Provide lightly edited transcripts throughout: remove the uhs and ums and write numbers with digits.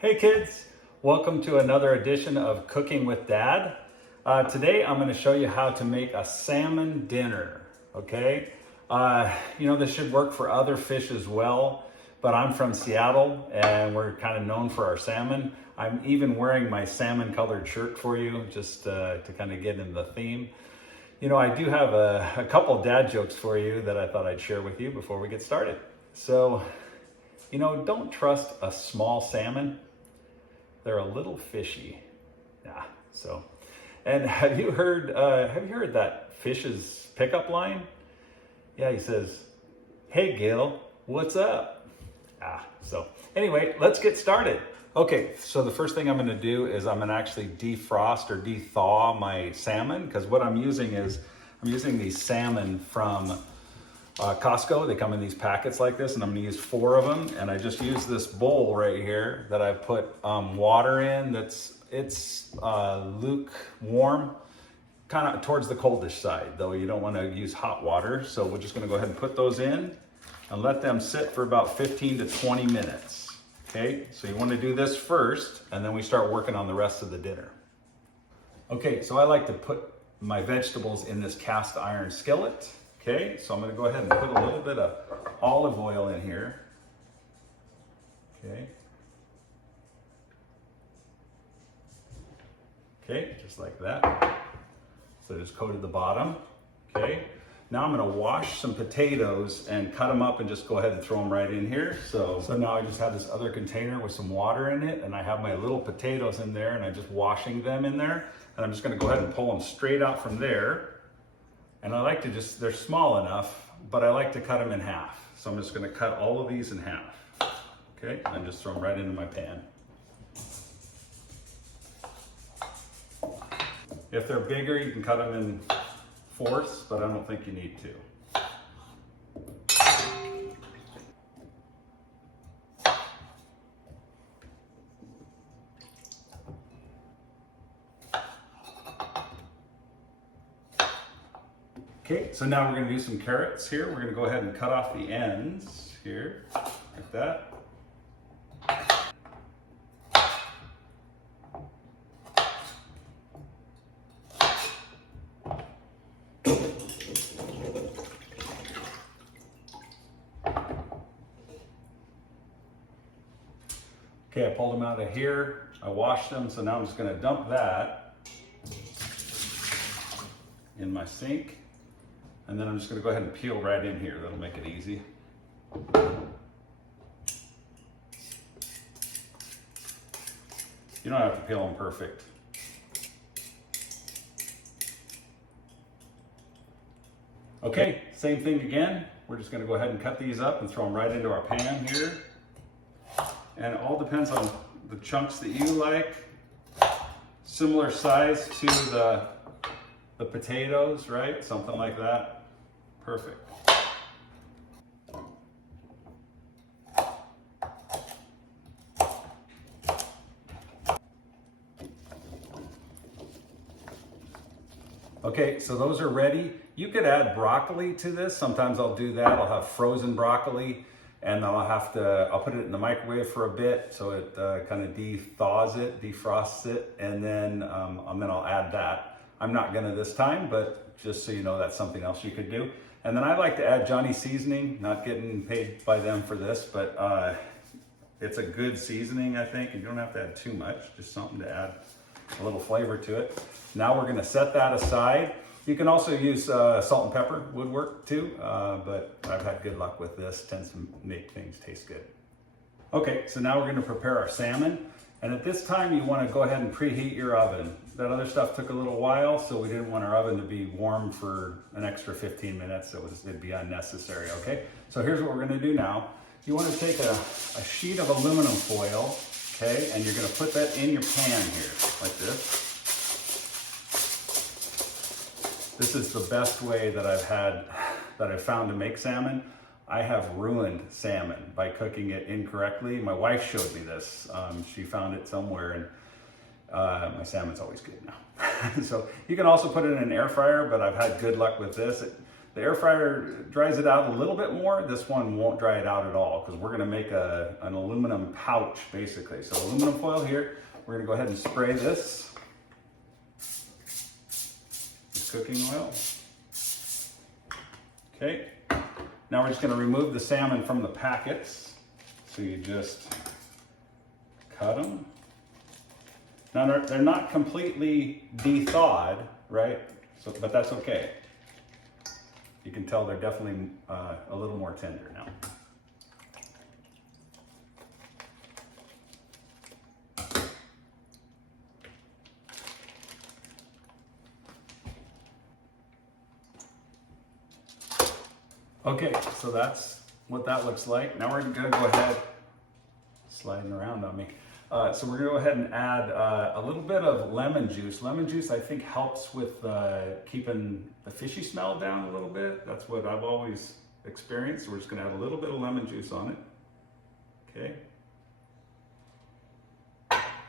Hey kids, welcome to another edition of Cooking with Dad. Today I'm going to show you how to make a salmon dinner, okay? This should work for other fish as well, but I'm from Seattle and we're kind of known for our salmon. I'm even wearing my salmon colored shirt for you just to kind of get in the theme. I do have a couple dad jokes for you that I thought I'd share with you before we get started. So, don't trust a small salmon. They're a little fishy. And have you heard that fish's pickup line? Yeah, he says, "Hey Gil, what's up?" Anyway, let's get started. Okay, so the first thing I'm gonna do is I'm gonna actually defrost or de-thaw my salmon, because what I'm using these salmon from Costco. They come in these packets like this, and I'm gonna use 4 of them. And I just use this bowl right here that I've put water in. It's lukewarm, kind of towards the coldish side, though you don't want to use hot water. So we're just gonna go ahead and put those in and let them sit for about 15 to 20 minutes. Okay, so you want to do this first, and then we start working on the rest of the dinner. Okay, so I like to put my vegetables in this cast iron skillet. Okay, so I'm going to go ahead and put a little bit of olive oil in here. Okay, just like that. So I just coated the bottom. Okay, now I'm going to wash some potatoes and cut them up and just go ahead and throw them right in here. So now I just have this other container with some water in it, and I have my little potatoes in there, and I'm just washing them in there. And I'm just going to go ahead and pull them straight out from there. And I like to they're small enough, but I like to cut them in half. So I'm just gonna cut all of these in half. Okay, and just throw them right into my pan. If they're bigger, you can cut them in fourths, but I don't think you need to. Okay, so now we're going to do some carrots here. We're going to go ahead and cut off the ends here, like that. Okay, I pulled them out of here. I washed them, so now I'm just going to dump that in my sink. And then I'm just going to go ahead and peel right in here. That'll make it easy. You don't have to peel them perfect. Okay, same thing again. We're just going to go ahead and cut these up and throw them right into our pan here. And it all depends on the chunks that you like. Similar size to the potatoes, right? Something like that. Perfect. Okay, so those are ready. You could add broccoli to this. Sometimes I'll do that. I'll have frozen broccoli, and I'll put it in the microwave for a bit so it kind of defrosts it, and then I'll add that. I'm not gonna this time, but just so you know, that's something else you could do. And then I like to add Johnny seasoning, not getting paid by them for this, but it's a good seasoning, I think, and you don't have to add too much, just something to add a little flavor to it. Now we're gonna set that aside. You can also use salt and pepper, would work too, but I've had good luck with this. It tends to make things taste good. Okay, so now we're gonna prepare our salmon. And at this time, you wanna go ahead and preheat your oven. That other stuff took a little while, so we didn't want our oven to be warm for an extra 15 minutes. It'd be unnecessary, okay? So here's what we're gonna do now. You wanna take a sheet of aluminum foil, okay? And you're gonna put that in your pan here, like this. This is the best way that I've found to make salmon. I have ruined salmon by cooking it incorrectly. My wife showed me this. She found it somewhere, and my salmon's always good now. So you can also put it in an air fryer, but I've had good luck with this. The air fryer dries it out a little bit more. This one won't dry it out at all because we're gonna make an aluminum pouch basically. So aluminum foil here. We're gonna go ahead and spray this with cooking oil. Okay. Now we're just gonna remove the salmon from the packets. So you just cut them. Now they're not completely de-thawed, right? So, but that's okay. You can tell they're definitely a little more tender now. Okay, so that's what that looks like. Now we're gonna go ahead, sliding around on me. So we're gonna go ahead and add a little bit of lemon juice. Lemon juice, I think, helps with keeping the fishy smell down a little bit. That's what I've always experienced. So we're just gonna add a little bit of lemon juice on it. Okay.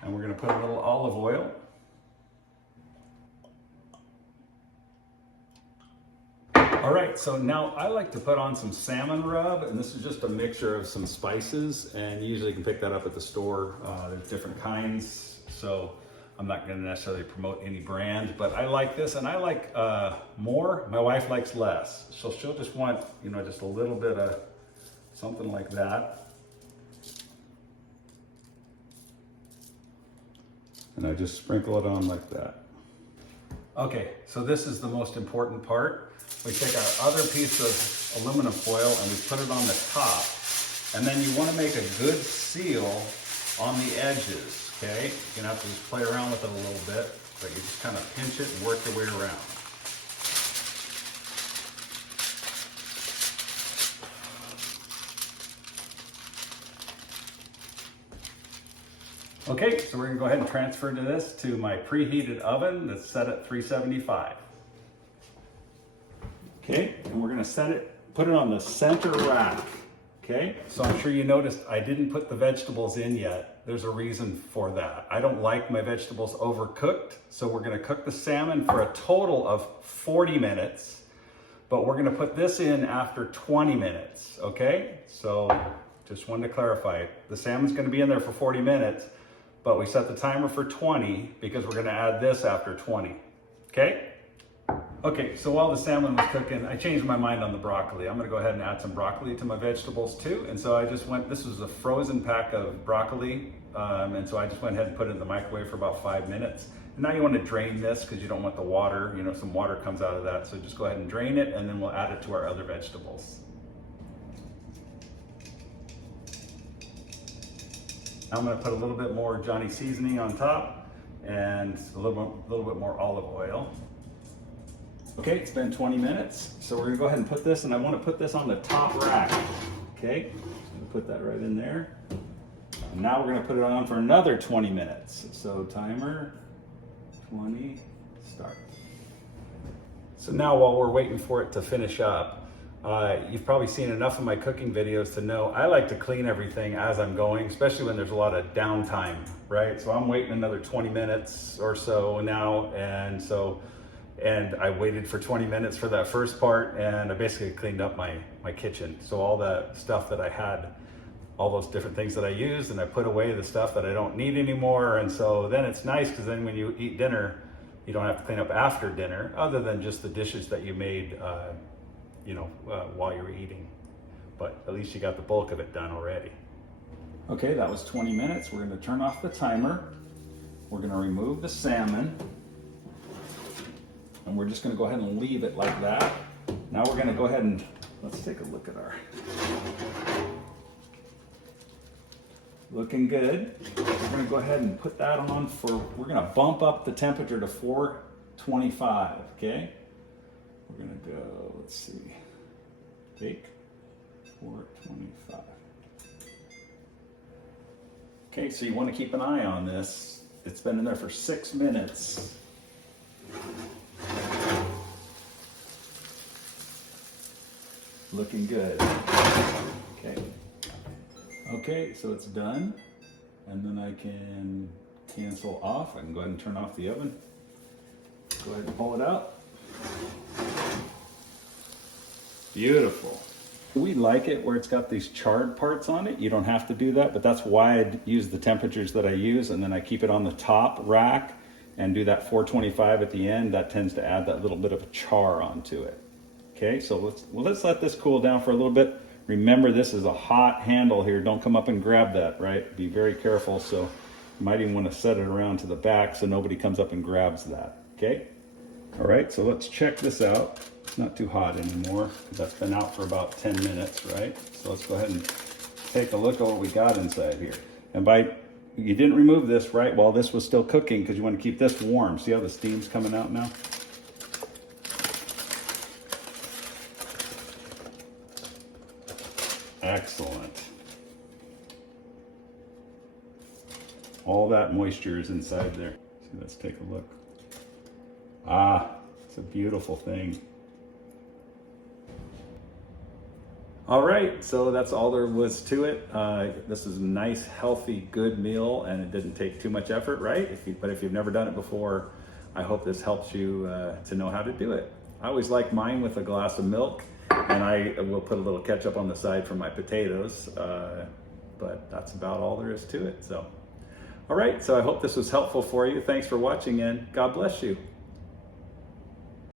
And we're gonna put a little olive oil. All right, so now I like to put on some salmon rub, and this is just a mixture of some spices, and you usually can pick that up at the store. There's different kinds, so I'm not gonna necessarily promote any brand, but I like this, and I like more. My wife likes less, so she'll just want, you know, just a little bit of something like that. And I just sprinkle it on like that. Okay, so this is the most important part. We take our other piece of aluminum foil and we put it on the top. And then you want to make a good seal on the edges, okay? You're gonna have to just play around with it a little bit, but you just kind of pinch it and work your way around. Okay, so we're gonna go ahead and transfer this to my preheated oven that's set at 375. Okay, and we're gonna put it on the center rack. Okay, so I'm sure you noticed I didn't put the vegetables in yet. There's a reason for that. I don't like my vegetables overcooked, so we're gonna cook the salmon for a total of 40 minutes, but we're gonna put this in after 20 minutes, okay? So just wanted to clarify, the salmon's gonna be in there for 40 minutes, but we set the timer for 20 because we're gonna add this after 20, okay? Okay, so while the salmon was cooking, I changed my mind on the broccoli. I'm gonna go ahead and add some broccoli to my vegetables too. And so I just this was a frozen pack of broccoli. And so I just went ahead and put it in the microwave for about 5 minutes. And now you wanna drain this because you don't want the water, you know, some water comes out of that. So just go ahead and drain it and then we'll add it to our other vegetables. Now I'm gonna put a little bit more Johnny seasoning on top and a little bit more olive oil. Okay, it's been 20 minutes, so we're gonna go ahead and put this, and I wanna put this on the top rack. Okay, just gonna put that right in there. And now we're gonna put it on for another 20 minutes. So timer, 20, start. So now while we're waiting for it to finish up, you've probably seen enough of my cooking videos to know I like to clean everything as I'm going, especially when there's a lot of downtime, right? So I'm waiting another 20 minutes or so now, and I waited for 20 minutes for that first part, and I basically cleaned up my kitchen. So all that stuff that I had, all those different things that I used, and I put away the stuff that I don't need anymore. And so then it's nice because then when you eat dinner, you don't have to clean up after dinner, other than just the dishes that you made, while you were eating. But at least you got the bulk of it done already. Okay, that was 20 minutes. We're gonna turn off the timer. We're gonna remove the salmon. And we're just gonna go ahead and leave it like that. Now we're gonna go ahead and, let's take a look at our, looking good. We're gonna go ahead and put that on we're gonna bump up the temperature to 425, okay? We're gonna go, let's see, bake 425. Okay, so you wanna keep an eye on this. It's been in there for 6 minutes. Looking good. Okay, so it's done. And then I can cancel off. I can go ahead and turn off the oven. Go ahead and pull it out. Beautiful. We like it where it's got these charred parts on it. You don't have to do that, but that's why I use the temperatures that I use, and then I keep it on the top rack and do that 425 at the end. That tends to add that little bit of a char onto it. Okay, so let's let this cool down for a little bit. Remember, this is a hot handle here. Don't come up and grab that, right? Be very careful. So you might even want to set it around to the back so nobody comes up and grabs that, okay? All right, so let's check this out. It's not too hot anymore. That's been out for about 10 minutes, right? So let's go ahead and take a look at what we got inside here. And you didn't remove this, right, while this was still cooking, because you want to keep this warm. See how the steam's coming out now? Excellent. All that moisture is inside there. So let's take a look. Ah, it's a beautiful thing. All right, so that's all there was to it. This is a nice, healthy, good meal, and it didn't take too much effort, right? But if you've never done it before, I hope this helps you to know how to do it. I always like mine with a glass of milk, and I will put a little ketchup on the side for my potatoes, but that's about all there is to it. So, all right, so I hope this was helpful for you. Thanks for watching, and God bless you.